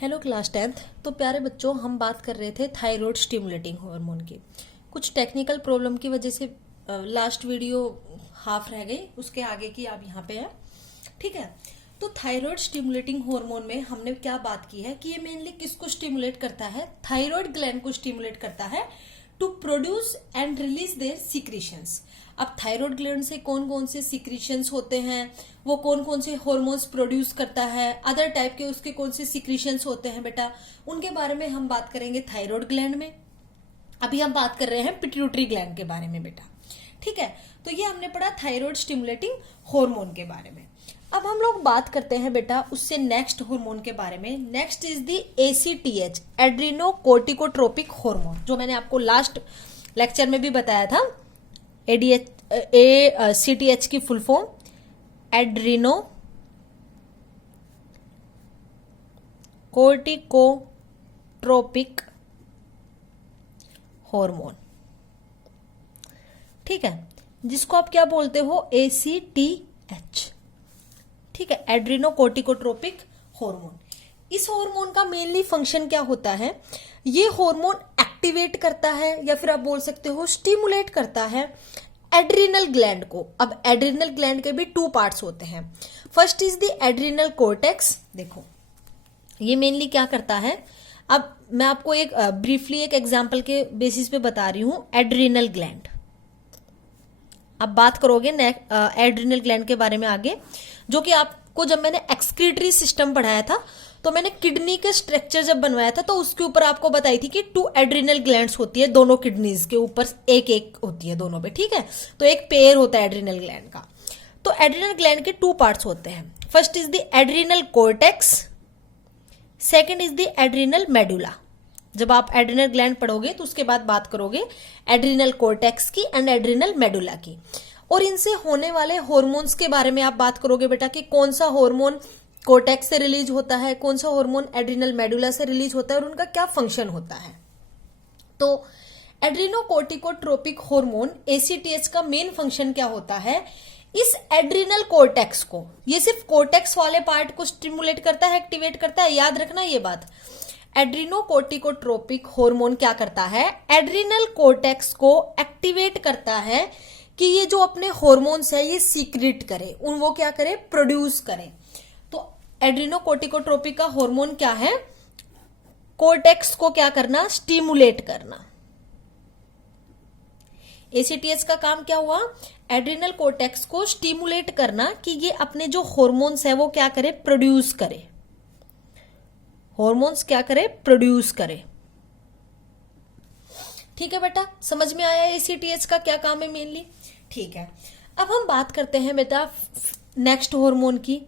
Hello class 10th। तो प्यारे बच्चों, हम बात कर रहे थे थायराइड स्टिमुलेटिंग हार्मोन की। कुछ टेक्निकल प्रॉब्लम की वजह से लास्ट वीडियो हाफ रह गई, उसके आगे की आप यहाँ पे है। ठीक है, तो थायराइड स्टिमुलेटिंग हार्मोन में हमने क्या बात की है कि ये मेनली किसको स्टिमुलेट करता है? थायराइड ग्लैंड को स्टिमुलेट करता है to produce and release their secretions. अब थायराइड ग्लैंड से कौन कौन से सिक्रीशंस होते हैं, वो कौन कौन से हार्मोन्स प्रोड्यूस करता है, अदर टाइप के उसके कौन से सिक्रीशंस होते हैं बेटा, उनके बारे में हम बात करेंगे थायराइड ग्लैंड में। अभी हम बात कर रहे हैं पिट्यूटरी ग्लैंड के बारे में बेटा। ठीक है, तो ये हमने पढ़ा थायराइड स्टिमुलेटिंग हार्मोन के बारे में। अब हम लोग बात करते हैं बेटा उससे नेक्स्ट हार्मोन के बारे में। Next is the ACTH, adrenocorticotropic hormone, जो मैंने आपको लास्ट लेक्चर में भी बताया था। ACTH की फुल फॉर्म एड्रीनो कोर्टिकोट्रोपिक हार्मोन। ठीक है, जिसको आप क्या बोलते हो? ACTH। ठीक है, एड्रीनोकोर्टिकोट्रोपिक हार्मोन। इस हार्मोन का मेनली फंक्शन क्या होता है? ये हार्मोन एक्टिवेट करता है या फिर आप बोल सकते हो स्टिमुलेट करता है एड्रिनल ग्लैंड को। अब एड्रिनल ग्लैंड के भी टू पार्ट्स होते हैं। First is the adrenal cortex. देखो ये मेनली क्या करता है, अब मैं आपको एक ब्रीफली एक एग्जांपल के बेसिस पे बता रही हूं। एड्रिनल ग्लैंड, अब बात करोगे एड्रिनल ग्लैंड के बारे में आगे, जो कि आपको जब मैंने एक्सक्रीटरी सिस्टम पढ़ाया था तो मैंने किडनी के स्ट्रक्चर जब बनवाया था तो उसके ऊपर आपको बताई थी कि 2 एड्रिनल ग्लैंड्स होती है, दोनों किडनीज के ऊपर एक एक होती है दोनों पे। ठीक है, तो एक पेयर होता है एड्रिनल ग्लैंड का। तो एड्रिनल ग्लैंड के 2 पार्ट्स होते हैं। First is the adrenal cortex, second is the adrenal medulla. जब आप एड्रिनल ग्लैंड पढ़ोगे तो उसके बाद बात करोगे एड्रिनल कोर्टेक्स की एंड एड्रिनल मेडुला की, और इनसे होने वाले हॉर्मोन्स के बारे में आप बात करोगे बेटा कि कौन सा हार्मोन कोर्टेक्स से रिलीज होता है, कौन सा हार्मोन एड्रिनल मेडुला से रिलीज होता है और उनका क्या फंक्शन होता है। तो एड्रिनोकोर्टिकोट्रोपिक हार्मोन ACTH का मेन फंक्शन क्या होता है? इस एड्रिनल कोर्टेक्स को, ये सिर्फ कोर्टेक्स वाले पार्ट को स्टिमुलेट करता है, एक्टिवेट करता है, याद रखना ये बात। एड्रिनोकोर्टिकोट्रोपिक हार्मोन क्या करता है? एड्रिनल कोर्टेक्स को एक्टिवेट करता है कि ये जो अपने हॉर्मोन्स है ये सीक्रेट करे, वो क्या करे? प्रोड्यूस करे। तो एड्रिनोकोर्टिकोट्रोपिक का हार्मोन क्या है? कोर्टेक्स को क्या करना? स्टिमुलेट करना। ACTH का काम क्या हुआ? एड्रिनल कोर्टेक्स को स्टिमुलेट करना कि ये अपने जो हॉर्मोन्स है वो क्या करे? प्रोड्यूस करे। हॉर्मोन्स क्या करे? प्रोड्यूस करे। ठीक है बेटा, समझ में आया ACTH का क्या काम है मेनली? ठीक है, अब हम बात करते हैं बेटा नेक्स्ट हार्मोन की।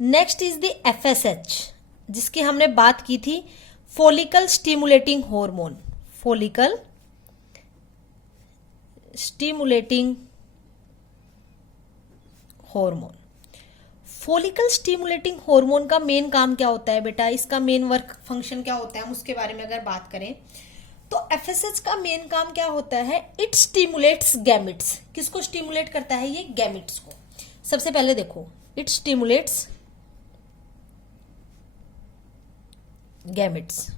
नेक्स्ट इज द FSH, जिसकी हमने बात की थी, follicle stimulating hormone. Follicle stimulating hormone. Follicle stimulating hormone का मेन काम क्या होता है बेटा? इसका मेन वर्क फंक्शन क्या होता है, हम उसके बारे में अगर बात करें तो FSH का मेन काम क्या होता है? It stimulates gametes. किसको स्टिमुलेट करता है ये? गैमिट्स को। सबसे पहले देखो, इट स्टिमुलेट्स गैमिट्स।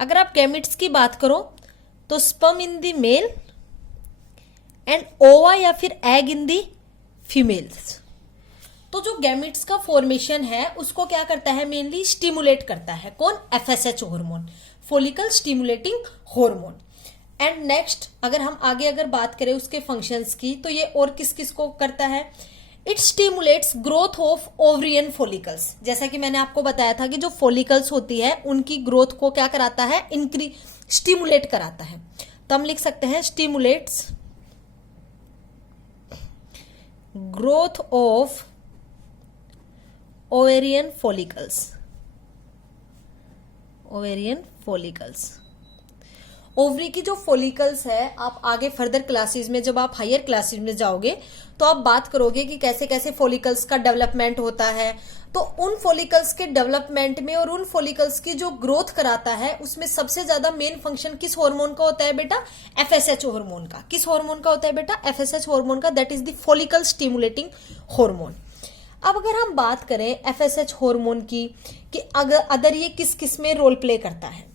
अगर आप गैमिट्स की बात करो तो sperm in the male and ओवा या फिर एग इन द फीमेल्स। तो जो गैमिट्स का फॉर्मेशन है उसको क्या करता है? मेनली स्टिमुलेट करता है। कौन? FSH hormone, follicle stimulating hormone. And next अगर हम आगे बात करें उसके फंक्शंस की तो ये और किस किस को करता है? It stimulates growth of ovarian follicles. जैसा कि मैंने आपको बताया था कि जो फॉलिकल्स होती है उनकी ग्रोथ को क्या कराता है? स्टिमुलेट कराता है। तो हम लिख सकते हैं stimulates growth of ovarian follicles. Ovarian follicles, ovary की जो फॉलिकल्स है, आप आगे फर्दर क्लासेस में जब आप हायर क्लासेस में जाओगे तो आप बात करोगे कि कैसे कैसे फॉलिकल्स का डेवलपमेंट होता है। तो उन फॉलिकल्स के डेवलपमेंट में और उन फॉलिकल्स की जो ग्रोथ कराता है उसमें सबसे ज्यादा मेन फंक्शन किस हार्मोन का होता है बेटा? FSH हार्मोन का। किस हार्मोन का होता है बेटा? FSH हार्मोन का, that is the follicle stimulating hormone. अब अगर हम बात करें FSH हार्मोन की कि अदर ये किस किस में रोल प्ले करता है।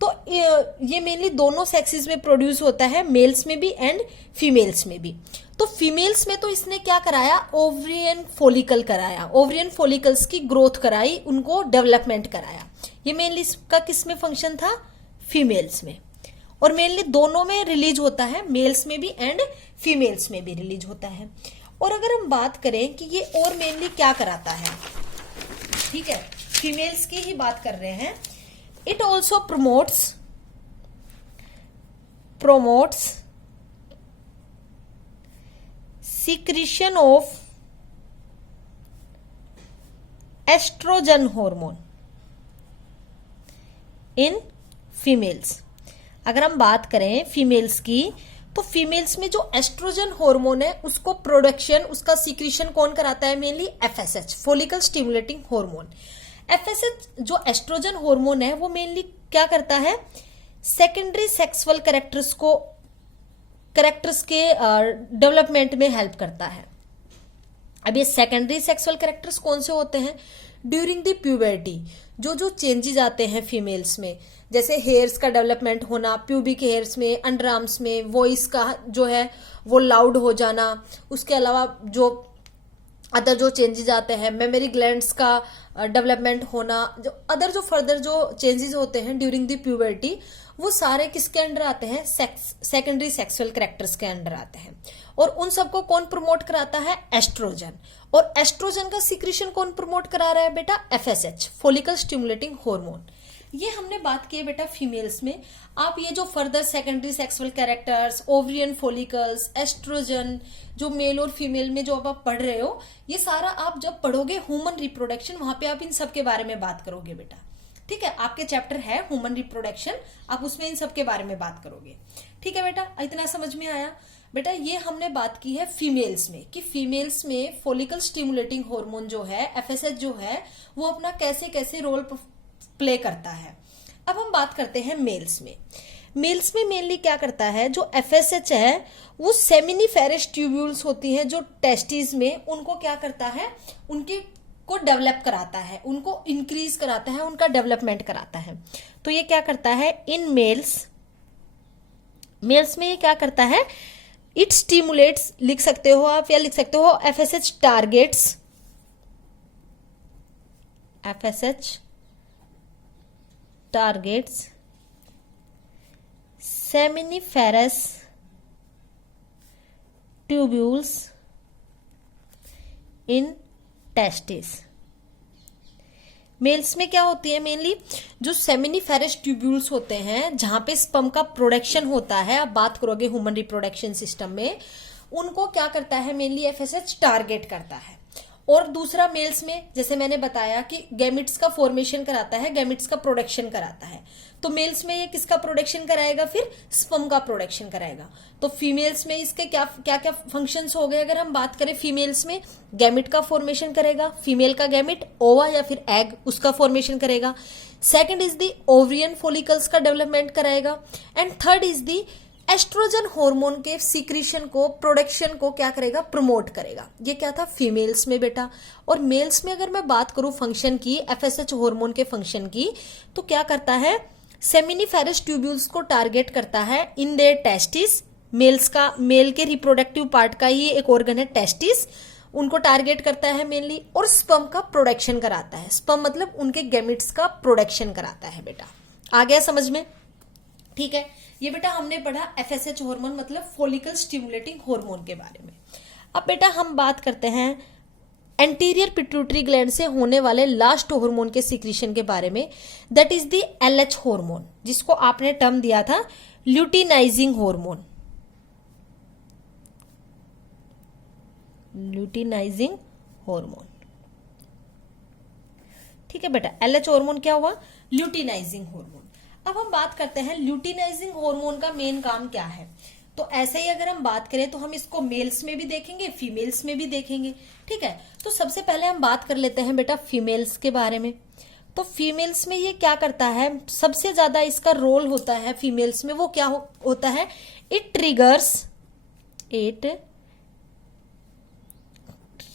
तो ये मेनली दोनों सेक्सेस में प्रोड्यूस होता है, मेल्स में भी एंड फीमेल्स में भी। तो फीमेल्स में तो इसने क्या कराया, ओवरियन फॉलिकल कराया, ओवरियन फॉलिकल्स की ग्रोथ कराई, उनको डेवलपमेंट कराया। ये मेनली इसका किस में फंक्शन था, फीमेल्स में। और मेनली दोनों में रिलीज होता है, मेल्स में भी एंड फीमेल्स में भी रिलीज होता है। और अगर हम बात करें कि ये और मेनली क्या कराता है, ठीक है, फीमेल्स की ही बात कर रहे हैं। It also promotes secretion of estrogen hormone in females। अगर हम बात करें फीमेल्स की, तो फीमेल्स में जो एस्ट्रोजन हार्मोन है उसको प्रोडक्शन, उसका सीक्रेशन कौन कराता है, mainly FSH, follicle stimulating hormone. FSH जो एस्ट्रोजन हार्मोन है वो मेनली क्या करता है, सेकेंडरी सेक्सुअल कैरेक्टर्स के डेवलपमेंट में हेल्प करता है। अब ये सेकेंडरी सेक्सुअल कैरेक्टर्स कौन से होते हैं, ड्यूरिंग द प्यूबर्टी जो चेंजेस आते हैं फीमेल्स में, जैसे हेयर्स का डेवलपमेंट होना, प्यूबिक हेयर्स में, अंडर आर्म्स में, वॉइस का जो है वो लाउड हो जाना, उसके अलावा जो अदर जो चेंजेस आते हैं, मेमोरी ग्लैंड्स का डेवलपमेंट होना, जो अदर जो फर्दर जो चेंजेस होते हैं ड्यूरिंग द प्यूबर्टी, वो सारे किसके अंडर आते हैं, सेकेंडरी सेक्सुअल कैरेक्टर्स के अंडर आते हैं। और उन सबको कौन प्रमोट कराता है, एस्ट्रोजन। और एस्ट्रोजन का सीक्रेशन कौन प्रमोट करा रहा है बेटा, एफएसएच, फॉलिकल स्टिमुलेटिंग हार्मोन। ये हमने बात की है बेटा फीमेल्स में। आप ये जो further secondary sexual characters, ovarian follicles, oestrogen, जो मेल और फीमेल में जो आप पढ़ रहे हो, ये सारा आप जब पढ़ोगे ह्यूमन रिप्रोडक्शन, वहां पे आप इन सब के बारे में बात करोगे बेटा, ठीक है। आपके चैप्टर है ह्यूमन रिप्रोडक्शन, आप उसमें इन सब के बारे में बात करोगे, ठीक है बेटा। इतना समझ में आया बेटा। ये हमने बात की है फीमेल्स में, कि फीमेल्स में फॉलिकल स्टिमुलेटिंग हार्मोन जो है, एफएसएच जो है, वो अपना कैसे कैसे रोल प्ले करता है। अब हम बात करते हैं मेल्स में। मेल्स में मेनली क्या करता है, जो एफएसएच है वो सेमिनिफेरस ट्यूब्यूल्स होती हैं जो टेस्टिस में, उनको क्या करता है, उनके को डेवलप कराता है, उनको इंक्रीज कराता है, उनका डेवलपमेंट कराता है। तो ये क्या करता है इन मेल्स में ये क्या करता है, इट स्टिमुलेट्स, लिख सकते हो आप या लिख सकते हो FSH targets, seminiferous tubules in testes। Males में क्या होती है, मेनली जो सेमिनिफेरस ट्यूब्यूल्स होते हैं जहां पे स्पर्म का प्रोडक्शन होता है, आप बात करोगे ह्यूमन रिप्रोडक्शन सिस्टम में, उनको क्या करता है, मेनली एफएसएच टारगेट करता है। और दूसरा मेल्स में जैसे मैंने बताया कि गैमिट्स का फॉर्मेशन कराता है, गैमिट्स का प्रोडक्शन कराता है। तो मेल्स में ये किसका प्रोडक्शन कराएगा, फिर स्पर्म का प्रोडक्शन कराएगा। तो फीमेल्स में इसके क्या क्या क्या फंक्शंस हो गए, अगर हम बात करें फीमेल्स में, गैमिट का फॉर्मेशन करेगा, फीमेल का गैमिट ओवा या फिर एग, उसका फॉर्मेशन करेगा। Second is the ovarian follicles का डेवलपमेंट कराएगा। And third is the oestrogen hormone के सीक्रेशन को, प्रोडक्शन को क्या करेगा, प्रमोट करेगा। ये क्या था फीमेल्स में बेटा। और मेल्स में अगर मैं बात करूं फंक्शन की, एफएसएच हार्मोन के फंक्शन की, तो क्या करता है, सेमिनिफेरस ट्यूब्यूल्स को टारगेट करता है इन देयर टेस्टिस। मेल के रिप्रोडक्टिव पार्ट का ही एक ऑर्गन है टेस्टिस, उनको टारगेट करता है मेनली। और स्पर्म का प्रोडक्शन कराता है, स्पर्म मतलब उनके गैमिट्स का प्रोडक्शन कराता है बेटा। आ गया समझ में, ठीक है। ये बेटा हमने पढ़ा एफएसएच हार्मोन मतलब फॉलिकल स्टिमुलेटिंग हार्मोन के बारे में। अब बेटा हम बात करते हैं एंटीरियर पिट्यूटरी ग्लैंड से होने वाले लास्ट हार्मोन के सीक्रेशन के बारे में, that is the LH hormone, जिसको आपने टर्म दिया था ल्यूटिनाइजिंग हार्मोन। ल्यूटिनाइजिंग हार्मोन, ठीक है बेटा। एलएच हार्मोन क्या हुआ, ल्यूटिनाइजिंग हार्मोन। अब हम बात करते हैं ल्यूटिनाइजिंग हार्मोन का मेन काम क्या है। तो ऐसे ही अगर हम बात करें तो हम इसको मेल्स में भी देखेंगे, फीमेल्स में भी देखेंगे, ठीक है। तो सबसे पहले हम बात कर लेते हैं बेटा फीमेल्स के बारे में। तो फीमेल्स में ये क्या करता है, सबसे ज्यादा इसका रोल होता है फीमेल्स में, वो क्या होता है, इट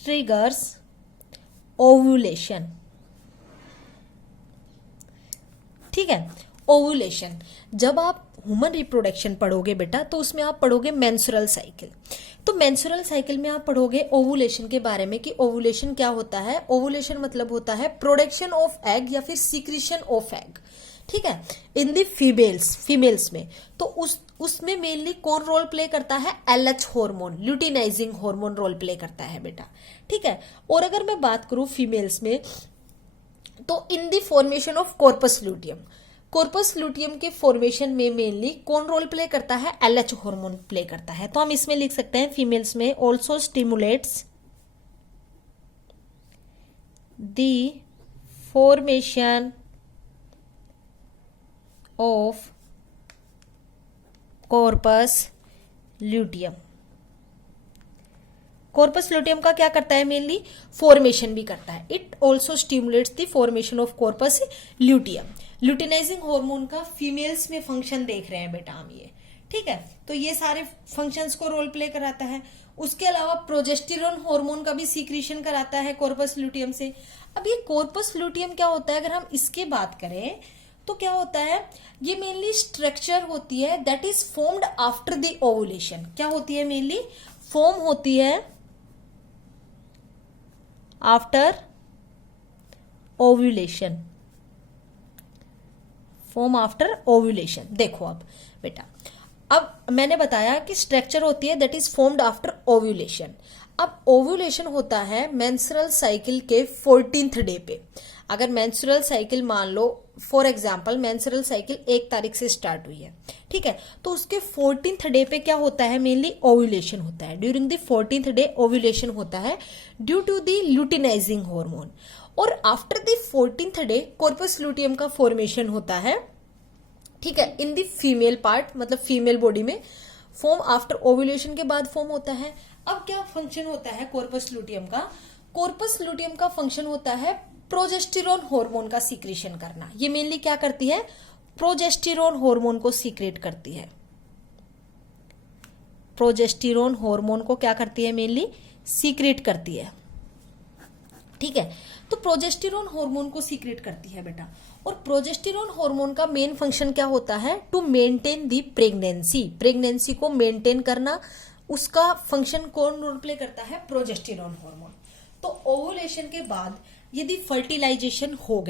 ट्रिगर्स ओव्यूलेशन। ठीक है। ओव्यूलेशन, जब आप ह्यूमन रिप्रोडक्शन पढ़ोगे बेटा तो उसमें आप पढ़ोगे मेंस्ट्रुअल साइकिल। तो मेंस्ट्रुअल साइकिल में आप पढ़ोगे ओव्यूलेशन के बारे में कि ओव्यूलेशन क्या होता है। ओव्यूलेशन मतलब होता है प्रोडक्शन ऑफ एग या फिर सीक्रेशन ऑफ एग, ठीक है, इन दी फीमेल्स में। तो उसमें मेनली कौन रोल प्ले करता है, LH hormone, luteinising hormone role play करता है बेटा, ठीक है। और अगर मैं बात करूं फीमेल्स में तो in the formation of corpus luteum, corpus luteum के फॉर्मेशन में मेनली कौन रोल प्ले करता है, LH हार्मोन प्ले करता है। तो हम इसमें लिख सकते हैं फीमेल्स में also stimulates the formation of corpus luteum. Corpus luteum का क्या करता है, मेनली फॉर्मेशन भी करता है। It also stimulates the formation of corpus luteum. Luteinizing hormone का फीमेल्स में फंक्शन देख रहे हैं बेटा हम ये, ठीक है। तो ये सारे फंक्शंस को रोल प्ले कराता है। उसके अलावा प्रोजेस्टेरोन हार्मोन का भी सीक्रेशन कराता है कॉर्पस ल्यूटियम से। अब ये कॉर्पस ल्यूटियम क्या होता है, अगर हम इसके बात करें तो क्या होता है, ये मेनली स्ट्रक्चर होती है that is formed after the ovulation. क्या होती है, मेनली फॉर्म होती है after ovulation, form after ovulation. देखो अब बेटा, अब मैंने बताया कि स्ट्रक्चर होती है that is formed after ovulation. अब ओव्यूलेशन होता है मेंस्ट्रुअल साइकिल के 14th डे पे। अगर मेंस्ट्रुअल साइकिल मान लो फॉर एग्जांपल मेंस्ट्रुअल साइकिल 1 तारीख से स्टार्ट हुई है, ठीक है, तो उसके 14th डे पे क्या होता है, मेनली ओव्यूलेशन होता है। During the 14th day ovulation होता है due to the luteinising hormone. और after the 14th day corpus luteum का फॉर्मेशन होता है, ठीक है, इन द फीमेल पार्ट, मतलब फीमेल बॉडी में फॉर्म आफ्टर ओव्यूलेशन के बाद फॉर्म होता है। अब क्या फंक्शन होता है कॉर्पस ल्यूटियम का, कॉर्पस ल्यूटियम का फंक्शन होता है प्रोजेस्टेरोन हार्मोन का सीक्रेशन करना। ये मेनली क्या करती है, प्रोजेस्टेरोन हार्मोन को सीक्रेट करती है। प्रोजेस्टेरोन हार्मोन को क्या करती है, मेनली सीक्रेट करती है, ठीक है। तो प्रोजेस्टेरोन हार्मोन को सीक्रेट करती है बेटा। और प्रोजेस्टेरोन हार्मोन का मेन फंक्शन क्या होता है, to maintain the pregnancy, pregnancy को मेंटेन करना। उसका फंक्शन कौन रोल प्ले करता है, प्रोजेस्टेरोन हार्मोन। तो ओवुलेशन के बाद यदि फर्टिलाइजेशन हो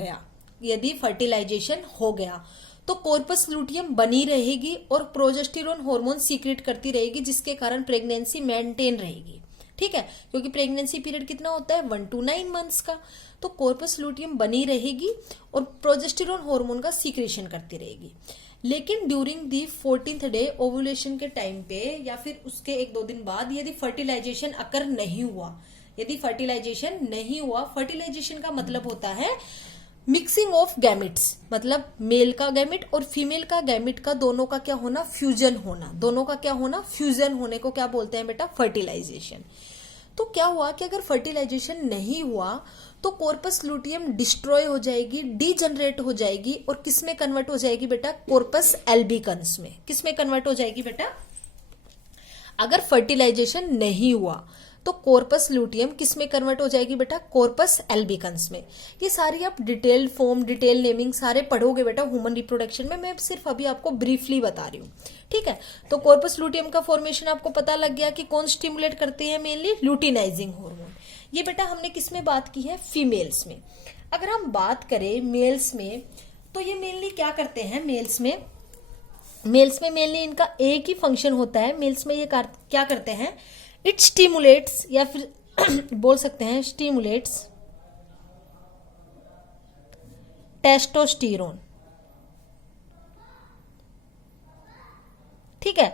गया तो कॉर्पस ल्यूटियम बनी रहेगी और प्रोजेस्टेरोन हार्मोन सीक्रेट करती रहेगी, जिसके कारण प्रेगनेंसी मेंटेन रहेगी, ठीक है। क्योंकि प्रेगनेंसी पीरियड कितना होता है, 1 to 9 मंथ्स का। तो कॉर्पस ल्यूटियम बनी रहेगी और प्रोजेस्टेरोन हार्मोन का सीक्रेशन करती रहेगी। लेकिन during the 14th day ovulation के टाइम पे या फिर उसके 1-2 दिन बाद यदि फर्टिलाइजेशन अकर नहीं हुआ, फर्टिलाइजेशन का मतलब होता है मिक्सिंग ऑफ गैमिट्स, मतलब मेल का गैमिट और फीमेल का गैमिट का दोनों का क्या होना, फ्यूजन होने को क्या बोलते हैं बेटा, फर्टिलाइजेशन। तो क्या हुआ कि अगर फर्टिलाइजेशन नहीं हुआ तो कॉर्पस ल्यूटियम डिस्ट्रॉय हो जाएगी, डीजनरेट हो जाएगी और किस में कन्वर्ट हो जाएगी बेटा, कॉर्पस एल्बिकन्स में। किस में कन्वर्ट हो जाएगी बेटा, अगर फर्टिलाइजेशन नहीं हुआ तो कॉर्पस ल्यूटियम किस में कन्वर्ट हो जाएगी बेटा, कॉर्पस एल्बिकन्स में। ये सारी आप डिटेल फॉर्म, डिटेल नेमिंग सारे पढ़ोगे बेटा ह्यूमन रिप्रोडक्शन में, मैं सिर्फ अभी आपको ब्रीफली बता रही हूँ, ठीक है। तो कॉर्पस ल्यूटियम का फॉर्मेशन आपको पता लग गया कि कौन स्टिमुलेट करते हैं, मेनली ल्यूटिनाइजिंग हार्मोन। ये बेटा हमने किस में बात की है, फीमेल्स में। अगर हम बात करें मेल्स में तो ये मेनली क्या करते हैं, मेल्स में मेनली इनका एक ही फंक्शन होता है। मेल्स में ये क्या करते हैं, इट स्टिमुलेट्स या फिर बोल सकते हैं स्टिमुलेट्स टेस्टोस्टेरोन, ठीक है।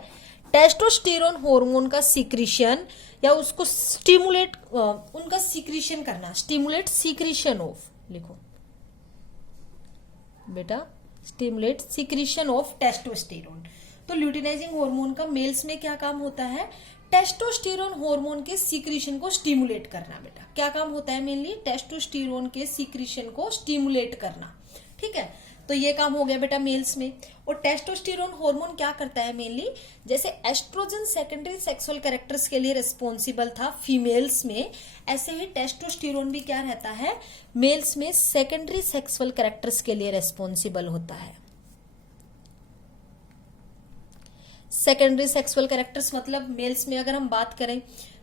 टेस्टोस्टेरोन हार्मोन का सीक्रेशन या उसको स्टिमुलेट, उनका सीक्रेशन करना, स्टिमुलेट सीक्रेशन ऑफ, लिखो बेटा, स्टिमुलेट सीक्रेशन ऑफ टेस्टोस्टेरोन। तो ल्यूटिनाइजिंग हार्मोन का मेल्स में क्या काम होता है, टेस्टोस्टेरोन हार्मोन के सीक्रेशन को स्टिमुलेट करना बेटा। क्या काम होता है, मेनली टेस्टोस्टेरोन के सीक्रेशन को स्टिमुलेट करना, ठीक है। तो ये काम हो गया बेटा मेल्स में। और टेस्टोस्टेरोन हार्मोन क्या करता है मेनली, जैसे एस्ट्रोजन सेकेंडरी सेक्सुअल कैरेक्टर्स के लिए रिस्पॉन्सिबल था फीमेल्स में, ऐसे ही टेस्टोस्टेरोन भी क्या रहता है मेल्स में सेकेंडरी सेक्सुअल कैरेक्टर्स के लिए रिस्पॉन्सिबल होता है। सेकेंडरी सेक्सुअल कैरेक्टर्स मतलब मेल्स में अगर हम बात करें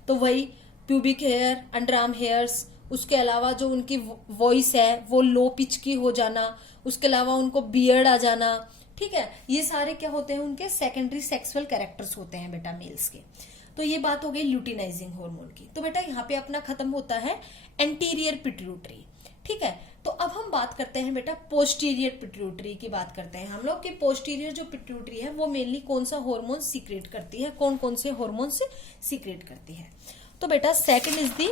तो वही pubic hair, under arm hairs, उसके अलावा जो उनकी वॉइस है वो लो पिच की हो जाना, उसके अलावा उनको बियर्ड आ जाना, ठीक है, ये सारे क्या होते हैं उनके सेकेंडरी सेक्सुअल कैरेक्टर्स होते हैं बेटा मेल्स के। तो ये बात हो गई ल्यूटिनाइजिंग हार्मोन की। तो बेटा यहाँ पे अपना खत्म होता है एंटीरियर पिट्यूटरी, ठीक है। तो अब हम बात करते हैं बेटा पोस्टीरियर पिट्यूटरी की बात करते हैं हम लोग कि पोस्टीरियर जो पिट्यूटरी है वो मेनली कौन सा हार्मोन सीक्रेट करती है, कौन कौन से हार्मोन से सीक्रेट करती है। तो बेटा second is the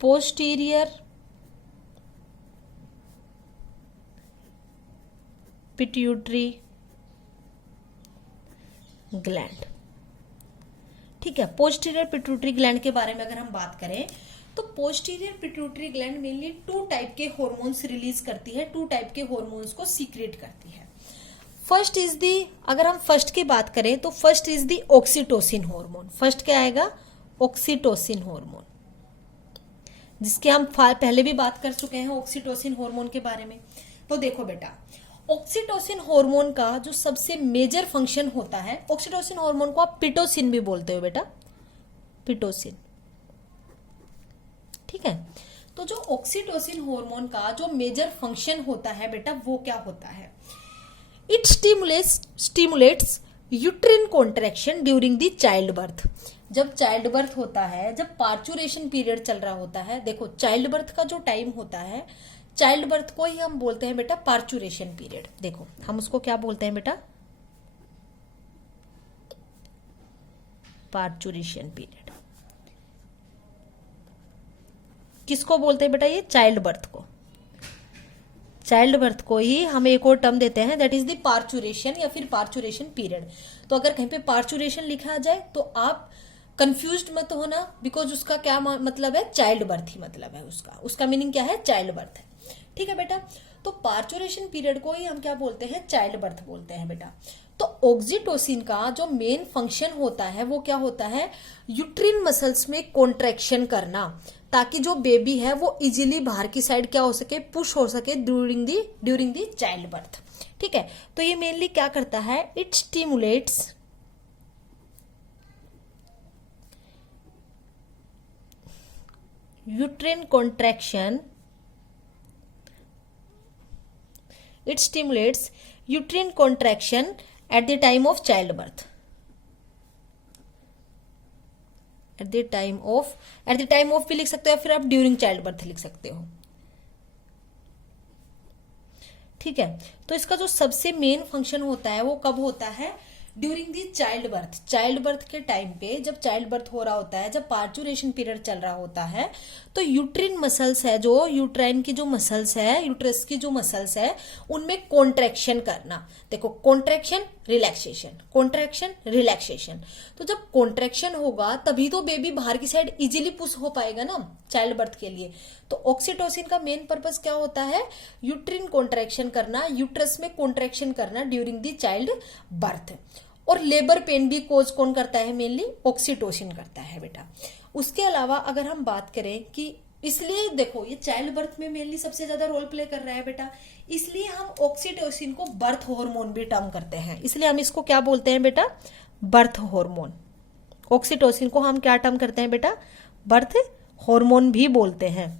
posterior pituitary gland, ठीक है। पोस्टीरियर पिट्यूटरी ग्लैंड के बारे में अगर हम बात करें तो posterior pituitary gland mainly 2 type के हॉर्मोन्स रिलीज करती है, 2 टाइप के हॉर्मोन्स को सीक्रेट करती है। फर्स्ट इज दी, अगर हम फर्स्ट की बात करें तो first is the oxytocin hormone. First क्या आएगा ऑक्सीटोसिन हार्मोन, जिसके हम पहले भी बात कर चुके हैं ऑक्सीटोसिन हार्मोन के बारे में। तो देखो बेटा ऑक्सीटोसिन हार्मोन का जो सबसे मेजर फंक्शन होता है, ऑक्सीटोसिन हार्मोन को आप पिटोसिन भी बोलते हो बेटा, पिटोसिन, ठीक है। तो जो ऑक्सीटोसिन हार्मोन का जो मेजर फंक्शन होता है बेटा वो क्या होता है, it stimulates uterine contraction during the child birth. जब चाइल्ड बर्थ होता है, जब पार्चुरेशन पीरियड चल रहा होता है, देखो चाइल्ड बर्थ का जो टाइम होता है, चाइल्ड बर्थ को ही हम बोलते हैं बेटा पार्चुरेशन पीरियड। देखो हम उसको क्या बोलते हैं बेटा, पार्चुरेशन पीरियड। किसको बोलते हैं बेटा, ये चाइल्ड बर्थ को, चाइल्ड बर्थ को ही हम एक और टर्म देते हैं दैट इज द पार्चुरेशन या फिर पार्चुरेशन पीरियड। तो अगर कहीं पे पार्चुरेशन लिखा जाए तो आप कंफ्यूज्ड मत होना, बिकॉज उसका क्या मतलब है, चाइल्ड बर्थ ही मतलब है उसका मीनिंग क्या है, चाइल्ड बर्थ है, ठीक है बेटा। तो पार्चुरेशन पीरियड को ही हम क्या बोलते हैं, चाइल्ड बर्थ बोलते हैं बेटा। तो ऑक्सीटोसिन का जो मेन फंक्शन होता है वो क्या होता है, यूट्रिन मसल्स में कॉन्ट्रैक्शन करना, ताकि जो बेबी है वो इजीली बाहर की साइड क्या हो सके, पुश हो सके ड्यूरिंग दी चाइल्ड बर्थ, ठीक है। तो ये मेनली क्या करता है, it stimulates uterine contraction, it stimulates uterine contraction at the time of childbirth, at the time of भी लिख सकते हो, फिर आप ड्यूरिंग चाइल्ड बर्थ लिख सकते हो, ठीक है। तो इसका जो सबसे मेन फंक्शन होता है वो कब होता है, during the child birth. Child birth के टाइम पे जब चाइल्ड बर्थ हो रहा होता है, जब पार्चुरेशन पीरियड चल रहा होता है, तो यूट्रिन मसल्स है, जो यूट्राइन की जो मसल्स है, यूट्रस की जो मसल्स है, उनमें कॉन्ट्रैक्शन करना। देखो कॉन्ट्रैक्शन रिलैक्सेशन, कॉन्ट्रैक्शन रिलैक्सेशन। तो जब कॉन्ट्रैक्शन होगा तभी तो बेबी बाहर की साइड इजीली पुश हो पाएगा ना चाइल्ड बर्थ के लिए। तो ऑक्सीटोसिन का मेन पर्पस क्या होता है, यूट्रिन कॉन्ट्रैक्शन करना, यूट्रस में कॉन्ट्रैक्शन करना ड्यूरिंग दी चाइल्ड बर्थ। और लेबर पेन भी कोज कौन करता है, मेनली ऑक्सीटोसिन करता है बेटा। उसके अलावा अगर हम बात करें कि इसलिए देखो ये चाइल्ड बर्थ में मेनली सबसे ज्यादा रोल प्ले कर रहा है बेटा, इसलिए हम ऑक्सीटोसिन को बर्थ हार्मोन भी टर्म करते हैं, इसलिए हम इसको क्या बोलते हैं बेटा, बर्थ हार्मोन। ऑक्सीटोसिन को हम क्या टर्म करते हैं बेटा, बर्थ हार्मोन भी बोलते हैं,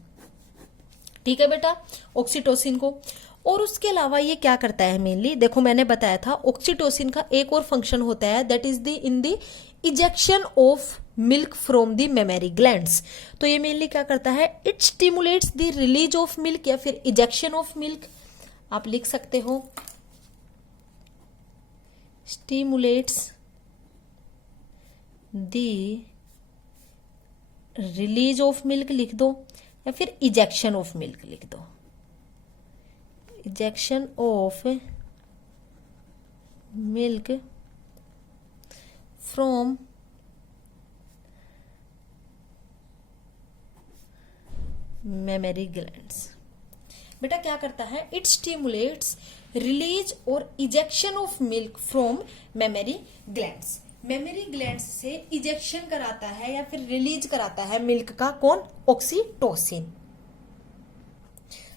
ठीक है बेटा, ऑक्सीटोसिन को। और उसके अलावा ये क्या करता है मेनली, देखो मैंने बताया था ऑक्सीटोसिन का एक और फंक्शन होता है that is the in the ejection of milk from the mammary glands. तो ये मेनली क्या करता है, it stimulates the release of milk या फिर इजेक्शन ऑफ मिल्क, आप लिख सकते हो stimulates the release of milk लिख दो, या फिर इजेक्शन ऑफ मिल्क लिख दो, ejection of milk from mammary glands, बेटा क्या करता है, इट स्टिमुलेट्स रिलीज और ejection of milk from mammary glands. Mammary glands से इजेक्शन कराता है या फिर रिलीज कराता है मिल्क का, कौन, ऑक्सीटोसिन।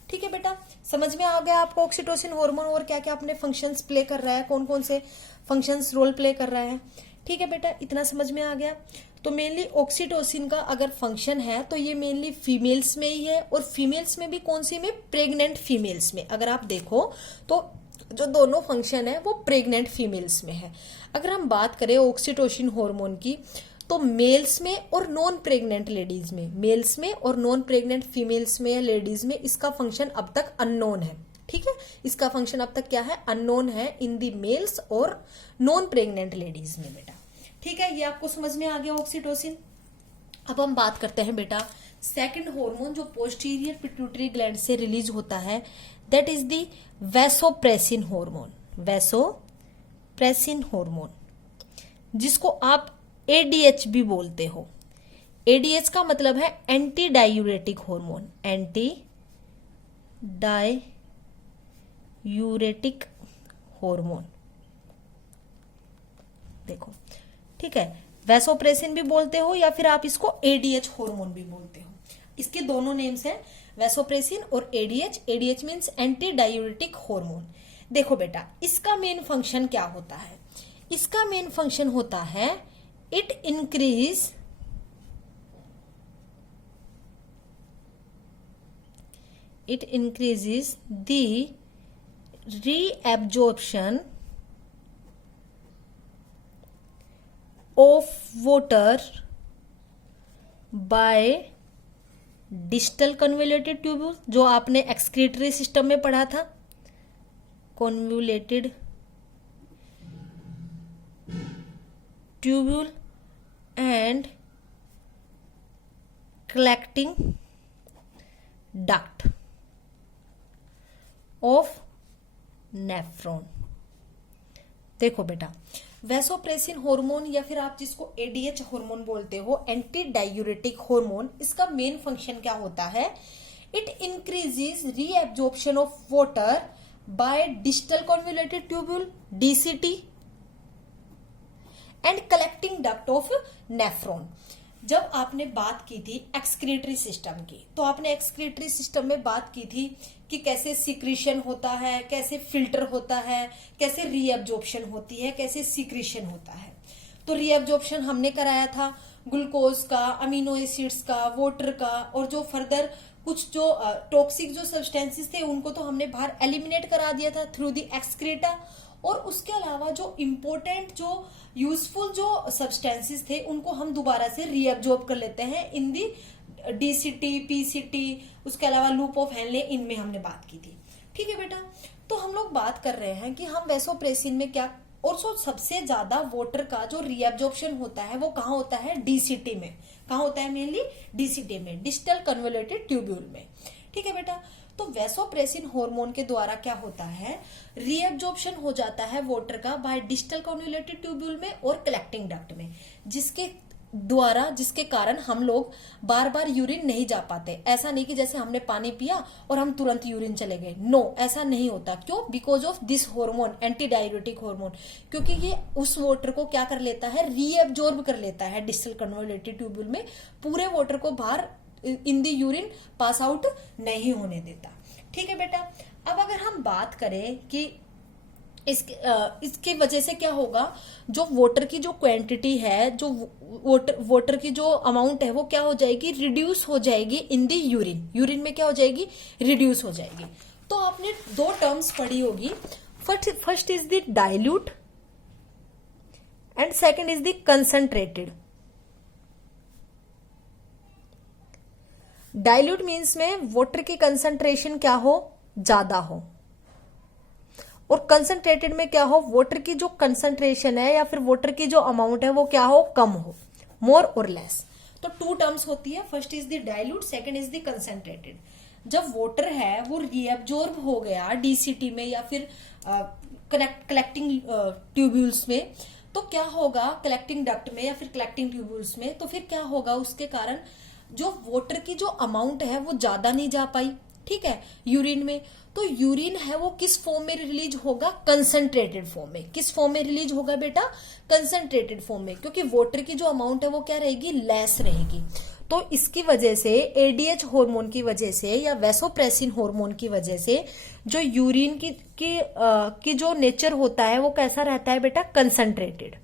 ठीक है बेटा, समझ में आ गया आपको ऑक्सीटोसिन हार्मोन और क्या क्या अपने फंक्शंस प्ले कर रहा है, कौन कौन से फंक्शंस रोल प्ले कर रहा है। ठीक है बेटा, इतना समझ में आ गया। तो मेनली ऑक्सीटोसिन का अगर फंक्शन है तो ये मेनली फीमेल्स में ही है, और फीमेल्स में भी कौन सी में, प्रेग्नेंट फीमेल्स में। अगर आप देखो तो जो दोनों फंक्शन है वो प्रेग्नेंट फीमेल्स में है। अगर हम बात करें ऑक्सीटोसिन हार्मोन की, तो मेल्स में और नॉन प्रेग्नेंट लेडीज में, मेल्स में और नॉन प्रेग्नेंट फीमेल्स में या लेडीज में इसका फंक्शन अब तक अननोन है। ठीक है, इसका फंक्शन अब तक क्या है, अननोन है इन दी मेल्स और नॉन प्रेग्नेंट लेडीज में बेटा। ठीक है, ये आपको समझ में आ गया ऑक्सीटोसिन। अब हम बात करते हैं बेटा सेकंड हार्मोन जो पोस्टीरियर पिट्यूटरी ग्लैंड से रिलीज होता है, that is the vasopressin hormone. Vasopressin hormone, जिसको आप एडीएच भी बोलते हो। एडीएच का मतलब है anti diuretic hormone, anti diuretic hormone. देखो, ठीक है, वैसोप्रेसिन भी बोलते हो या फिर आप इसको एडीएच हार्मोन भी बोलते हो। इसके दोनों नेम्स हैं, वैसोप्रेसिन और ADH. ADH means anti diuretic hormone. देखो बेटा, इसका मेन फंक्शन क्या होता है, इसका मेन फंक्शन होता है it increases the reabsorption of water by distal convoluted tubule, जो आपने एक्सक्रीटरी सिस्टम में पढ़ा था, convoluted tubule and collecting duct of nephron. देखो बेटा, वैसोप्रेसिन हार्मोन या फिर आप जिसको एडीएच हार्मोन बोलते हो, एंटी डायूरेटिक हार्मोन, इसका मेन फंक्शन क्या होता है, it increases reabsorption of water bye distal convoluted tubule, DCT, and collecting duct of nephron. जब आपने बात की थी एक्सक्रीटरी सिस्टम की, तो आपने एक्सक्रीटरी सिस्टम में बात की थी कि कैसे सिक्रीशन होता है, कैसे फिल्टर होता है, कैसे रीअब्जॉर्प्शन होती है, कैसे सिक्रीशन होता है। तो रीअब्जॉर्प्शन हमने कराया था ग्लूकोज का, अमीनो एसिड्स का, वाटर का, और जो फर्दर कुछ जो टॉक्सिक जो सब्सटेंसेस थे उनको तो हमने बाहर एलिमिनेट करा दिया था थ्रू दी एक्सक्रीटा। और उसके अलावा जो इम्पोर्टेंट जो यूजफुल जो सब्सटेंसेस थे उनको हम दोबारा से रीअब्जॉर्ब कर लेते हैं इन दी डीसीटी, पीसीटी, उसके अलावा लूप ऑफ हेनले, इनमें हमने बात की थी। ठीक है बेटा, तो हम लोग बात कर रहे हैं कि हम वैसोप्रेसिन में क्या, और सबसे ज्यादा वाटर का जो रीअब्जॉर्प्शन होता है वो कहाँ होता है, डीसीटी में। कहाँ होता है, मेनली डीसीटी में, डिस्टल कन्वोल्यूटेड ट्यूब्यूल में। ठीक है बेटा, तो वैसोप्रेसिन हार्मोन के द्वारा क्या होता है, रीअब्जॉर्प्शन हो जाता है वाटर का बाय डिस्टल कन्वोल्यूटेड ट्यूब्यूल में और कलेक्टिंग डक्ट में, जिसके कारण हम लोग बार बार यूरिन नहीं जा पाते। ऐसा नहीं कि जैसे हमने पानी पिया और हम तुरंत यूरिन चले गए, नो, ऐसा नहीं होता। क्यों, because of this hormone, anti diuretic hormone, क्योंकि ये उस वाटर को क्या कर लेता है, रीअब्जॉर्ब कर लेता है डिस्टल कन्वोल्यूटेड ट्यूब्यूल में, पूरे वाटर को बाहर इन दी यूरिन पास आउट नहीं होने देता। ठीक है बेटा, अब अगर हम बात करें कि इसके वजह से क्या होगा, जो वाटर की जो क्वांटिटी है, जो वाटर की जो अमाउंट है वो क्या हो जाएगी, रिड्यूस हो जाएगी इन दी यूरिन। यूरिन में क्या हो जाएगी, रिड्यूस हो जाएगी। तो आपने दो टर्म्स पढ़ी होगी, first is the dilute and second is the concentrated. Dilute means में वाटर की कंसंट्रेशन क्या हो, ज्यादा हो, और कंसंट्रेटेड में क्या हो, वाटर की जो कंसंट्रेशन है या फिर वाटर की जो अमाउंट है वो क्या हो, कम हो, मोर और लेस। तो टू टर्म्स होती है, first is the dilute, second is the concentrated. जब वाटर है वो रीअब्जॉर्ब हो गया डीसीटी में या फिर कलेक्टिंग ट्यूब्यूल्स में, तो क्या होगा, कलेक्टिंग डक्ट में या फिर कलेक्टिंग ट्यूब्यूल्स में, तो फिर क्या होगा, उसके कारण जो वाटर की जो अमाउंट है वो ज्यादा नहीं जा पाई, ठीक है, यूरिन में। तो यूरिन है वो किस फॉर्म में रिलीज होगा? कंसंट्रेटेड फॉर्म में। किस फॉर्म में रिलीज होगा बेटा? कंसंट्रेटेड फॉर्म में, क्योंकि वाटर की जो अमाउंट है वो क्या रहेगी? लेस रहेगी। तो इसकी वजह से एडीएच हार्मोन की वजह से या वैसोप्रेसिन हार्मोन की वजह से जो यूरिन की जो नेचर होता है वो कैसा रहता है बेटा? कंसंट्रेटेड।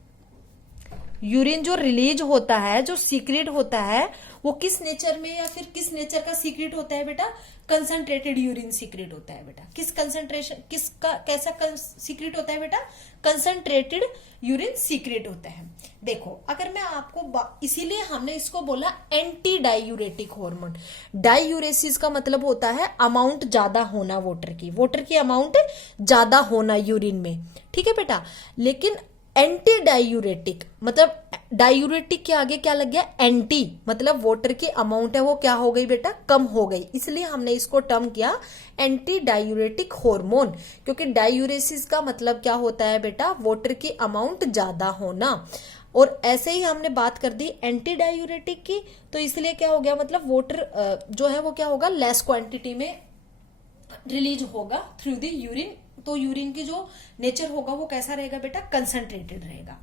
यूरिन जो रिलीज होता है, जो सीक्रेट होता है, वो किस नेचर में या फिर किस नेचर का सीक्रेट होता है बेटा? कंसंट्रेटेड यूरिन सीक्रेट होता है बेटा। किस कंसंट्रेशन, किसका कैसा सीक्रेट होता है बेटा? कंसंट्रेटेड यूरिन सीक्रेट होता है। देखो, अगर मैं आपको इसीलिए हमने इसको बोला एंटी डायूरेटिक हार्मोन। डायूरेसिस का मतलब होता है अमाउंट ज्यादा होना वाटर की अमाउंट ज्यादा होना यूरिन में, ठीक है बेटा। लेकिन एंटी डायूरेटिक मतलब डायूरेटिक के आगे क्या लग गया? एंटी, मतलब वाटर की अमाउंट है वो क्या हो गई बेटा? कम हो गई। इसलिए हमने इसको टर्म किया एंटी डायूरेटिक हार्मोन, क्योंकि डायूरेसिस का मतलब क्या होता है बेटा? वाटर की अमाउंट ज्यादा होना। और ऐसे ही हमने बात कर दी एंटी डायूरेटिक की, तो इसलिए क्या हो गया? मतलब वाटर जो है वो क्या होगा? लेस क्वांटिटी में रिलीज होगा थ्रू द यूरिन। तो यूरिन की जो नेचर होगा वो कैसा रहेगा बेटा? कंसंट्रेटेड रहेगा।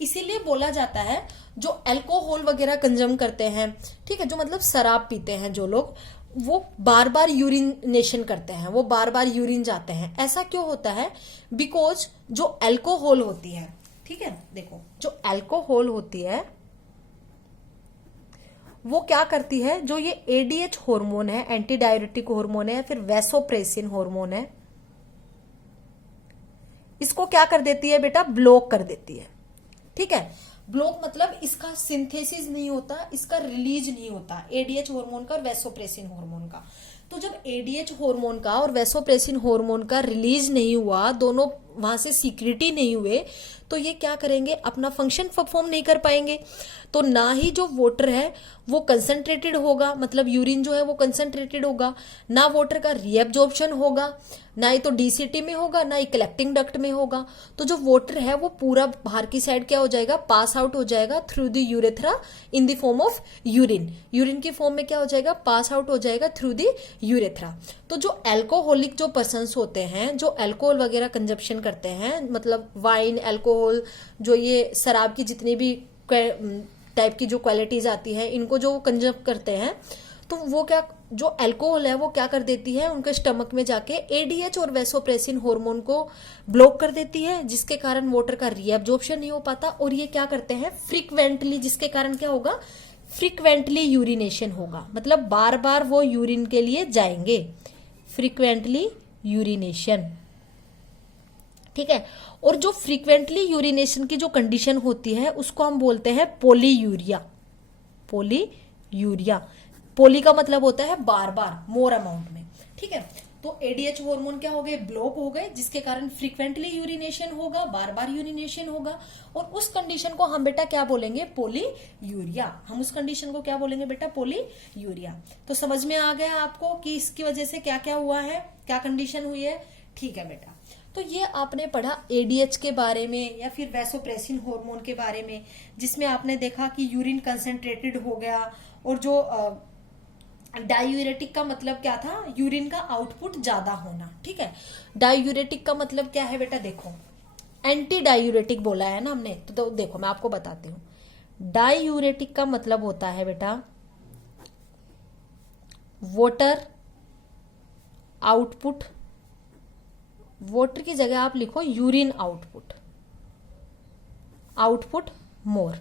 इसीलिए बोला जाता है जो अल्कोहल वगैरह कंज्यूम करते हैं, ठीक है, जो मतलब शराब पीते हैं जो लोग, वो बार बार यूरिनेशन करते हैं, वो बार बार यूरिन जाते हैं। ऐसा क्यों होता है? बिकॉज जो अल्कोहल होती है, ठीक है, देखो जो अल्कोहल होती है वो क्या करती है? जो ये एडीएच हार्मोन है, एंटी डायूरेटिक हार्मोन है या फिर वैसोप्रेसिन हार्मोन है, इसको क्या कर देती है बेटा? ब्लॉक कर देती है, ठीक है। ब्लॉक मतलब इसका सिंथेसिस नहीं होता, इसका रिलीज नहीं होता, एडीएच हार्मोन का और वैसोप्रेसिन हार्मोन का। तो जब एडीएच हार्मोन का और वैसोप्रेसिन हार्मोन का रिलीज नहीं हुआ, दोनों वहां से सीक्रेटी नहीं हुए, तो ये क्या करेंगे? अपना फंक्शन परफॉर्म नहीं कर पाएंगे। तो ना ही जो वाटर है वो कंसंट्रेटेड होगा, मतलब यूरिन जो है वो कंसंट्रेटेड होगा, ना वाटर का रीएब्जॉर्प्शन होगा, ना ही तो डीसीटी में होगा, ना ही कलेक्टिंग डक्ट में होगा। तो जो वाटर है वो पूरा बाहर की साइड क्या हो जाएगा? पास आउट हो जाएगा through the urethra in the form of urine. Urine की फॉर्म में क्या हो जाएगा? पास आउट हो जाएगा थ्रू द यूरेथ्रा। तो जो अल्कोहलिक जो पर्सन्स होते हैं, जो अल्कोहल वगैरह कंजप्शन करते हैं, मतलब वाइन, अल्कोहल, जो ये शराब की जितनी भी टाइप की जो क्वालिटीज आती है, इनको जो कंज्यूम करते हैं, तो वो क्या, जो अल्कोहल है वो क्या कर देती है? उनके स्टमक में जाके एडीएच और वैसोप्रेसिन हार्मोन को ब्लॉक कर देती है, जिसके कारण वाटर का रीअब्जॉर्प्शन नहीं हो पाता। और ये क्या करते हैं? फ्रीक्वेंटली, जिसके कारण क्या होगा? फ्रीक्वेंटली यूरिनेशन होगा, मतलब बार बार वो यूरिन के लिए जाएंगे, फ्रीक्वेंटली यूरिनेशन, ठीक है। और जो फ्रीक्वेंटली यूरिनेशन की जो कंडीशन होती है उसको हम बोलते हैं पोलीयूरिया। पोलीयूरिया, पोली का मतलब होता है बार बार, मोर अमाउंट में, ठीक है। तो एडीएच हार्मोन क्या हो गए? ब्लॉक हो गए, जिसके कारण फ्रीक्वेंटली यूरिनेशन होगा, बार बार यूरिनेशन होगा, और उस कंडीशन को हम बेटा क्या बोलेंगे? पोलीयूरिया। हम उस कंडीशन को क्या बोलेंगे बेटा? पोलीयूरिया। तो समझ में आ गया आपको कि इसकी वजह से क्या क्या हुआ है, क्या कंडीशन हुई है, ठीक है बेटा। तो ये आपने पढ़ा एडीएच के बारे में या फिर वैसोप्रेसिन हार्मोन के बारे में, जिसमें आपने देखा कि यूरिन कंसंट्रेटेड हो गया, और जो डायूरेटिक का मतलब क्या था? यूरिन का आउटपुट ज्यादा होना, ठीक है। डायूरेटिक का मतलब क्या है बेटा? देखो, एंटी डायूरेटिक बोला है ना हमने, तो देखो मैं आपको बताती हूं। डायूरेटिक का मतलब होता है बेटा वाटर आउटपुट, वाटर की जगह आप लिखो यूरिन आउटपुट, आउटपुट मोर,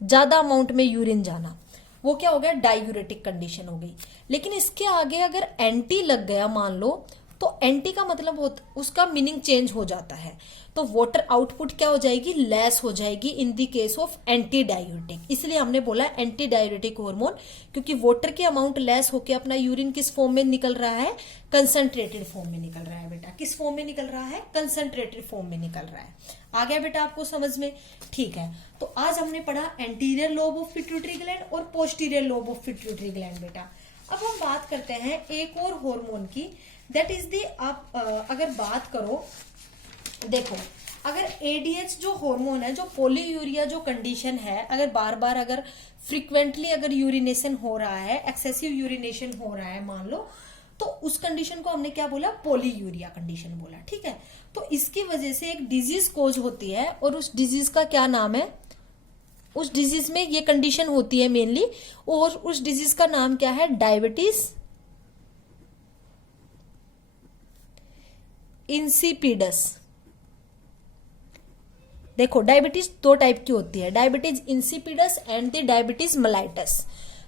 ज्यादा अमाउंट में यूरिन जाना, वो क्या हो गया? डायूरेटिक कंडीशन हो गई। लेकिन इसके आगे अगर एंटी लग गया मान लो, तो एंटी का मतलब उसका मीनिंग चेंज हो जाता है। तो वाटर आउटपुट क्या हो जाएगी? लेस हो जाएगी in the case of anti diuretic. इसलिए हमने बोला एंटी डायूरेटिक हार्मोन, क्योंकि वाटर की अमाउंट लेस होकर अपना यूरिन किस फॉर्म में निकल रहा है? कंसंट्रेटेड फॉर्म में निकल रहा है बेटा। किस फॉर्म में निकल रहा है? कंसंट्रेटेड फॉर्म में निकल रहा है। आ गया बेटा आपको समझ में? ठीक है। तो आज हमने पढ़ा anterior lobe of pituitary gland और posterior lobe of pituitary gland बेटा। अब हम बात करते हैं एक और हार्मोन की, दैट इज दी, आप अगर बात करो, देखो अगर एडीएच जो हार्मोन है, जो पोलीयूरिया जो कंडीशन है, अगर बार बार अगर फ्रीक्वेंटली अगर यूरिनेशन हो रहा है, एक्सेसिव यूरिनेशन हो रहा है मान लो, तो उस कंडीशन को हमने क्या बोला, पॉलीयूरिया कंडीशन बोला। ठीक है, तो इसकी वजह से एक डिजीज कोज होती है और उस डिजीज का क्या नाम है, उस डिजीज में ये कंडीशन होती है मेनली, और उस डिजीज का नाम क्या है, डायबिटीज इंसिपिडस। देखो डायबिटीज दो टाइप की होती है, diabetes insipidus and the diabetes mellitus.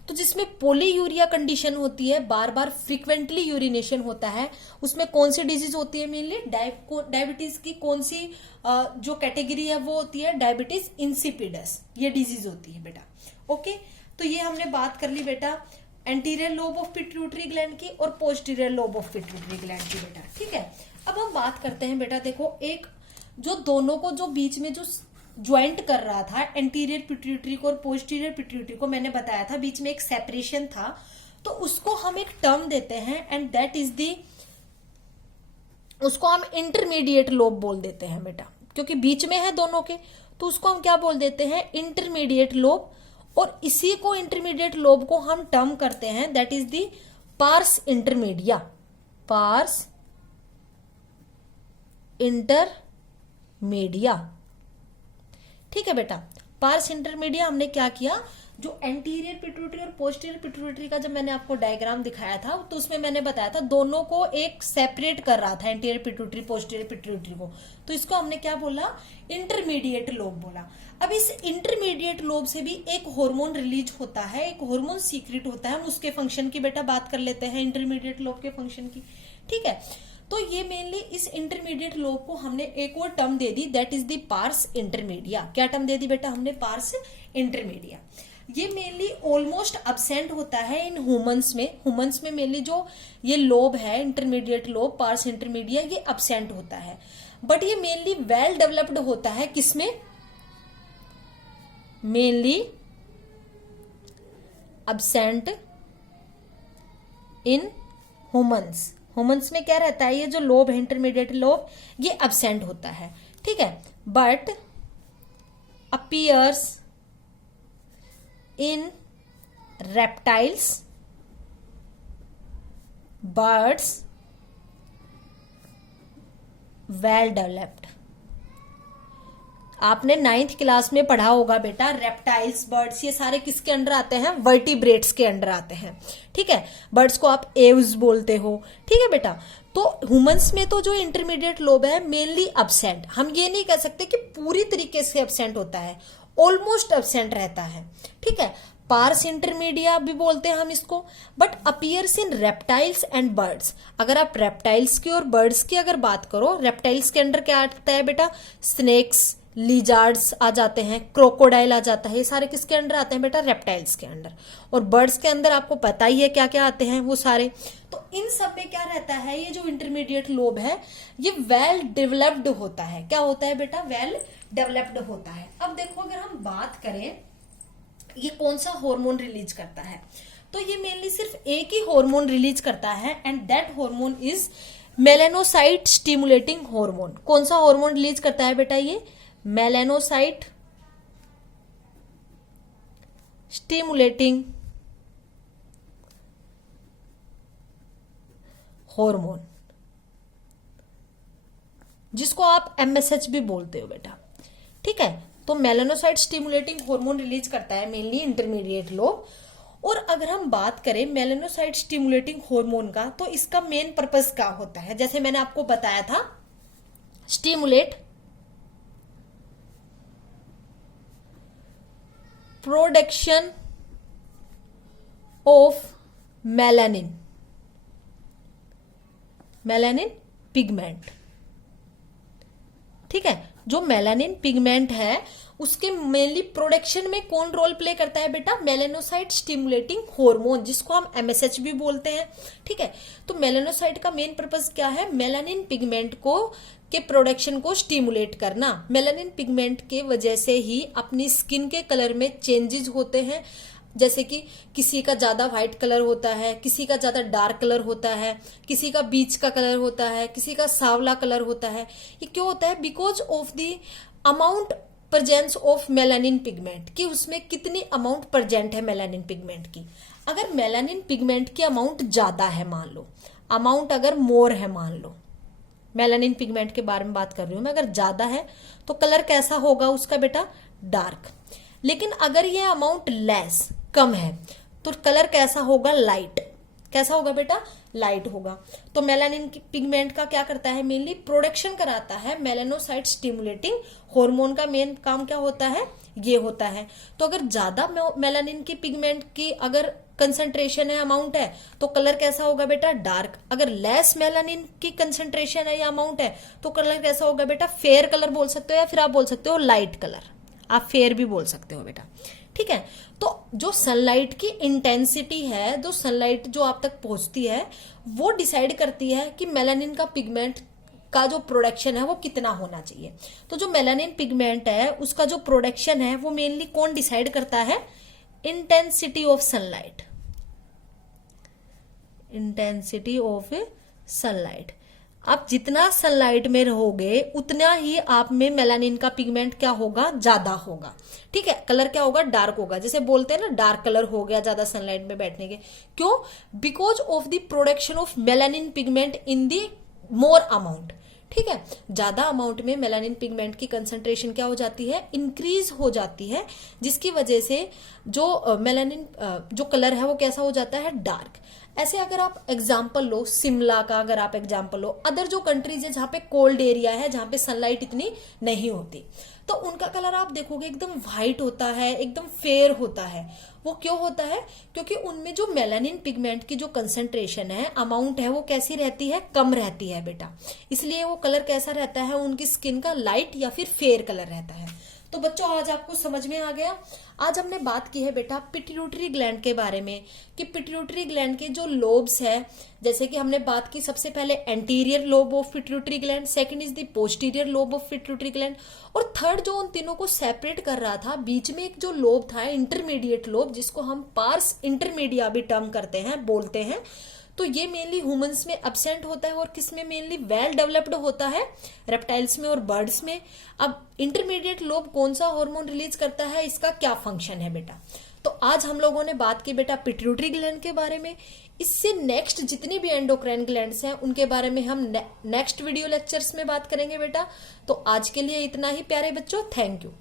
तो जिसमें पॉलीयूरिया कंडीशन होती है, बार बार फ्रीक्वेंटली यूरिनेशन होता है, उसमें कौन सी डिजीज होती है, मेनली डायबिटीज की कौन सी जो कैटेगरी है वो होती है डायबिटीज इंसिपिडस, ये डिजीज होती है बेटा। ओके, तो ये हमने बात कर ली बेटा anterior lobe of pituitary gland की और posterior lobe of pituitary gland की बेटा। ठीक है, अब हम बात करते हैं बेटा, देखो एक जो दोनों को जो बीच में जो ज्वाइंट कर रहा था एंटीरियर पिट्यूटरी को और पोस्टीरियर पिट्यूटरी को, मैंने बताया था बीच में एक सेपरेशन था, तो उसको हम एक टर्म देते हैं एंड दैट इज दी, उसको हम इंटरमीडिएट लोब बोल देते हैं बेटा, क्योंकि बीच में है दोनों के, तो उसको हम क्या बोल देते हैं, इंटरमीडिएट लोब। और इसी को इंटरमीडिएट लोब को हम टर्म करते हैं that is the parse intermedia, parse intermedia. ठीक है बेटा, पार्स इंटरमीडिया हमने क्या किया, जो एंटीरियर पिट्यूटरी और पोस्टीरियर पिट्यूटरी का जब मैंने आपको डायग्राम दिखाया था तो उसमें मैंने बताया था दोनों को एक सेपरेट कर रहा था, एंटीरियर पिट्यूटरी पोस्टीरियर पिट्यूटरी को, तो इसको हमने क्या बोला, इंटरमीडिएट लोब बोला। अब इस इंटरमीडिएट लोब से भी एक हार्मोन रिलीज होता है, एक हार्मोन सीक्रेट होता है, हम उसके फंक्शन की बेटा बात कर लेते हैं, इंटरमीडिएट लोब के फंक्शन की। ठीक है, तो ये मेनली इस इंटरमीडिएट लोब को हमने एक और term they the that is the parse intermedia. क्या टर्म दे दी बेटा हमने, पार्स इंटरमीडिया। ये मेनली ऑलमोस्ट अब्सेंट होता है इन ह्यूमंस में, ह्यूमंस में मेनली जो ये लोब है इंटरमीडिएट लोब पार्स इंटरमीडिया ये अब्सेंट होता है, बट ये मेनली वेल डेवलप्ड होता है किसमें, mainly absent in humans. Humans में क्या रहता है, ये जो लोब है इंटरमीडिएट लोब ये अब्सेंट होता है। ठीक है, but appears in reptiles, birds, well developed. आपने 9th क्लास में पढ़ा होगा बेटा, रेप्टाइल्स बर्ड्स ये सारे किसके अंडर आते हैं, वर्टिब्रेट्स के अंडर आते हैं। ठीक है, बर्ड्स को आप एव्स बोलते हो। ठीक है बेटा, तो ह्यूमंस में तो जो इंटरमीडिएट लोब है मेनली अब्सेंट, हम ये नहीं कह सकते कि पूरी तरीके से अब्सेंट होता है, ऑलमोस्ट अब्सेंट रहता है। ठीक है, पार्स इंटरमीडिया भी बोलते हैं हम इसको, but appears in reptiles and birds. अगर आप रेप्टाइल्स की और बर्ड्स की अगर बात करो, रेप्टाइल्स के अंडर क्या आता है बेटा, स्नेक्स, लिजार्ड्स आ जाते हैं, क्रोकोडाइल आ जाता है, ये सारे किसके अंडर आते हैं बेटा, रेप्टाइल्स के अंडर। और बर्ड्स के अंदर आपको पता ही है क्या क्या आते हैं वो सारे। तो इन सब में क्या रहता है, ये जो इंटरमीडिएट लोब है ये वेल डेवलप्ड होता है। क्या होता है बेटा, वेल डेवलप्ड होता है। अब देखो अगर हम बात करें ये कौन सा हार्मोन रिलीज करता है, तो ये मेनली सिर्फ एक ही हार्मोन रिलीज करता है and that hormone is melanocyte stimulating hormone. कौन सा हार्मोन रिलीज करता है बेटा, ये मेलानोसाइट स्टिमुलेटिंग हार्मोन, जिसको आप MSH भी बोलते हो बेटा। ठीक है, तो मेलानोसाइट स्टिमुलेटिंग हार्मोन रिलीज करता है मेनली इंटरमीडिएट लोब। और अगर हम बात करें मेलानोसाइट स्टिमुलेटिंग हार्मोन का, तो इसका मेन पर्पस क्या होता है, जैसे मैंने आपको बताया था, stimulate production of melanin, melanin pigment. ठीक है, जो मेलानिन पिगमेंट है उसके मेनली प्रोडक्शन में कौन रोल प्ले करता है बेटा, मेलानोसाइट स्टिमुलेटिंग हार्मोन, जिसको हम MSH भी बोलते हैं। ठीक है, तो मेलानोसाइट का मेन पर्पस क्या है, मेलानिन पिगमेंट को के प्रोडक्शन को स्टिमुलेट करना। मेलानिन पिगमेंट के वजह से ही अपनी स्किन के कलर में चेंजेस होते हैं, जैसे कि किसी का ज्यादा व्हाइट कलर होता है, किसी का ज्यादा डार्क कलर होता है, किसी का बीच का कलर होता है, किसी का सांवला कलर होता है। ये क्यों होता है, because of the amount presence of melanin pigment, कि उसमें कितनी अमाउंट प्रेजेंट है मेलानिन पिगमेंट की। अगर मेलानिन पिगमेंट की अमाउंट ज्यादा है, मान लो अमाउंट अगर मोर है, मान लो मेलानिन पिगमेंट के बारे में बात कर रही हूं मैं, अगर ज्यादा है तो कलर कैसा होगा उसका बेटा, डार्क। लेकिन अगर ये अमाउंट लेस, कम है, तो कलर कैसा होगा, लाइट। कैसा होगा बेटा, लाइट होगा। तो मेलानिन पिगमेंट का क्या करता है, मेनली प्रोडक्शन कराता है मेलानोसाइट स्टिमुलेटिंग हार्मोन का मेन काम क्या होता है, ये होता है। तो अगर ज्यादा मेलानिन की पिगमेंट की अगर कंसंट्रेशन है, अमाउंट है, तो कलर कैसा होगा बेटा, डार्क। अगर लेस मेलानिन की कंसंट्रेशन है या अमाउंट है तो कलर कैसा होगा बेटा, फेयर कलर बोल सकते हो, या फिर आप बोल सकते हो लाइट कलर, आप फेयर भी बोल सकते हो बेटा। ठीक है, तो जो सनलाइट की इंटेंसिटी है, जो सनलाइट जो आप तक पहुंचती है, वो डिसाइड करती है कि मेलानिन का पिगमेंट का जो प्रोडक्शन है वो कितना होना चाहिए। तो जो मेलानिन पिगमेंट है उसका जो प्रोडक्शन है वो मेनली कौन डिसाइड करता है, intensity of sunlight. Intensity of sunlight, आप जितना सनलाइट में रहोगे उतना ही आप में मेलानिन का पिगमेंट क्या होगा, ज्यादा होगा। ठीक है, कलर क्या होगा, डार्क होगा। जैसे बोलते हैं ना, डार्क कलर हो गया ज्यादा सनलाइट में बैठने के। क्यों, because of the production of melanin pigment in the more amount. ठीक है, ज्यादा अमाउंट में मेलानिन पिगमेंट की कंसंट्रेशन क्या हो जाती है, इंक्रीज हो जाती है, जिसकी वजह से जो मेलानिन जो कलर है वो कैसा हो जाता है, डार्क। ऐसे अगर आप एग्जाम्पल लो, शिमला का अगर आप एग्जाम्पल लो, अदर जो कंट्रीज है जहां पे कोल्ड एरिया है, जहां पे सनलाइट इतनी नहीं होती, तो उनका कलर आप देखोगे एकदम व्हाइट होता है, एकदम फेयर होता है। वो क्यों होता है, क्योंकि उनमें जो मेलानिन पिगमेंट की जो कंसंट्रेशन है, अमाउंट है, वो कैसी रहती है, कम रहती है बेटा। इसलिए वो कलर कैसा रहता है, उनकी स्किन का लाइट या फिर फेयर कलर रहता है। तो बच्चों आज आपको समझ में आ गया। आज हमने बात की है बेटा पिट्यूटरी ग्लैंड के बारे में, कि पिट्यूटरी ग्लैंड के जो लोब्स है, जैसे कि हमने बात की सबसे पहले anterior lobe of pituitary gland, second is the posterior lobe of pituitary gland, और थर्ड जो उन तीनों को सेपरेट कर रहा था, बीच में एक जो लोब था इंटरमीडिएट लोब, जिसको हम पार्स इंटरमीडिया भी टर्म करते हैं, बोलते हैं। तो ये मेनली ह्यूमंस में एब्सेंट होता है और किसमें मेनली वेल डेवलप्ड होता है, रेप्टाइल्स में और बर्ड्स में। अब इंटरमीडिएट लोब कौन सा हार्मोन रिलीज करता है, इसका क्या फंक्शन है बेटा। तो आज हम लोगों ने बात की बेटा पिट्यूटरी ग्लैंड के बारे में। इससे नेक्स्ट जितनी भी एंडोक्राइन ग्लैंड्स हैं उनके बारे में हम नेक्स्ट वीडियो लेक्चर्स में बात करेंगे बेटा। तो आज के लिए इतना ही प्यारे बच्चों, थैंक यू।